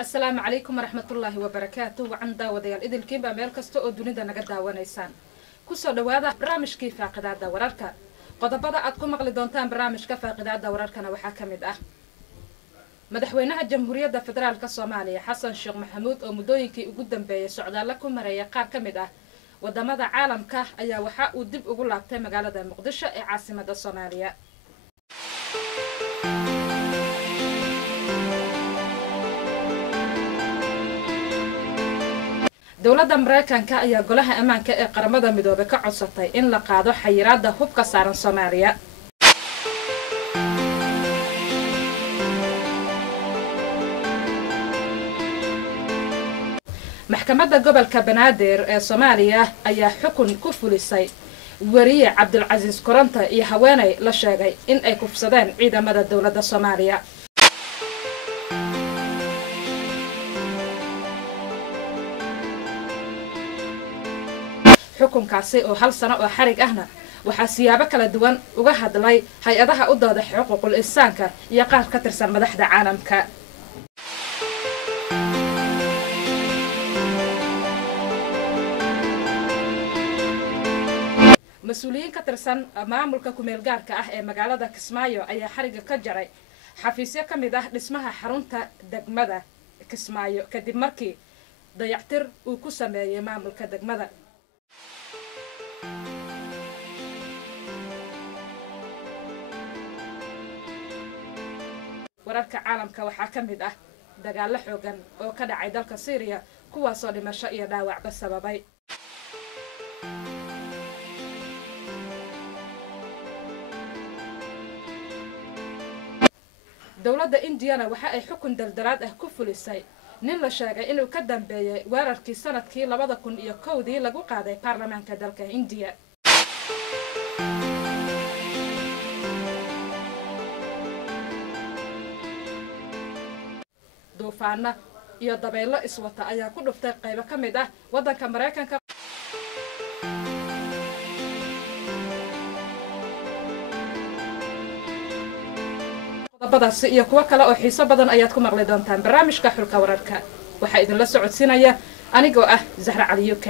السلام عليكم ورحمة الله وبركاته وعن داوديال إذن كيبا ميل كستو oo dunida naga daawanaysaan ku soo dhawaada barnaamijkii faaqidaada wararka qodobada aad ku maqli doontaan barnaamijka faaqidaada wararkana waxaa kamid ah madaxweynaha jamhuuriyadda federaalka Soomaaliya Xasan Sheekh Maxamuud oo muddooyinkii ugu dambeeyay socdaal ku mareeyay qaar kamid ah wadamada caalamka ayaa waxa uu dib ugu laabtay magaalada Muqdisho ee caasimadda Soomaaliya dowladda Mareykanka ayaa golaha ammaanka ee qaramada midoobay ka codsatay in la qaado xayiraadda hubka saaran Soomaaliya maxkamadda gobolka Banaadir ee Soomaaliya ayaa xukun ku fulisay wariye Cabdulcasiis Koronto iyo haweeney la sheegay in ay kufsadeen ciidamada dowladda Soomaaliya xukunkaasi oo hal sano oo xarig ahna waxa siyaabo kala duwan uga hadlay hay'adaha u dooda xuquuqul insaanka iyo qaar ka tirsan madaxda caalamka mas'uuliyiin ka tirsan maamulka kumeel gaarka ah ee magaalada Kismaayo ayaa xariga ka jaray xafiisyo kamid ah dhismaha xarunta degmada Kismaayo kadib markii dayactir uu ku sameeyay maamulka degmada wararka caalamka waxaa kamid ah dagaal xoogan oo ka dhacay dalka Syria kuwaas oo dhimasho iyo dhaawacba sababay dowladda Indiana waxa ay xukun daldalaad ah ku fulisay nin la sheegay inuu ka dambeeyay weerarkii sanadkii 2001 lagu qaaday baarlamaanka dalka India duufaana iyo dabaylo iswata ayaa ku dhuftay qaybo kamid ah wadanka Mareykanka qodobadaas iyo kuwa kale oo xiiso badan ayaad ku maqli doontaan barnaamijka xulka wararka waxa idin la socodsiinaya anigoo ah Zahra Cali UK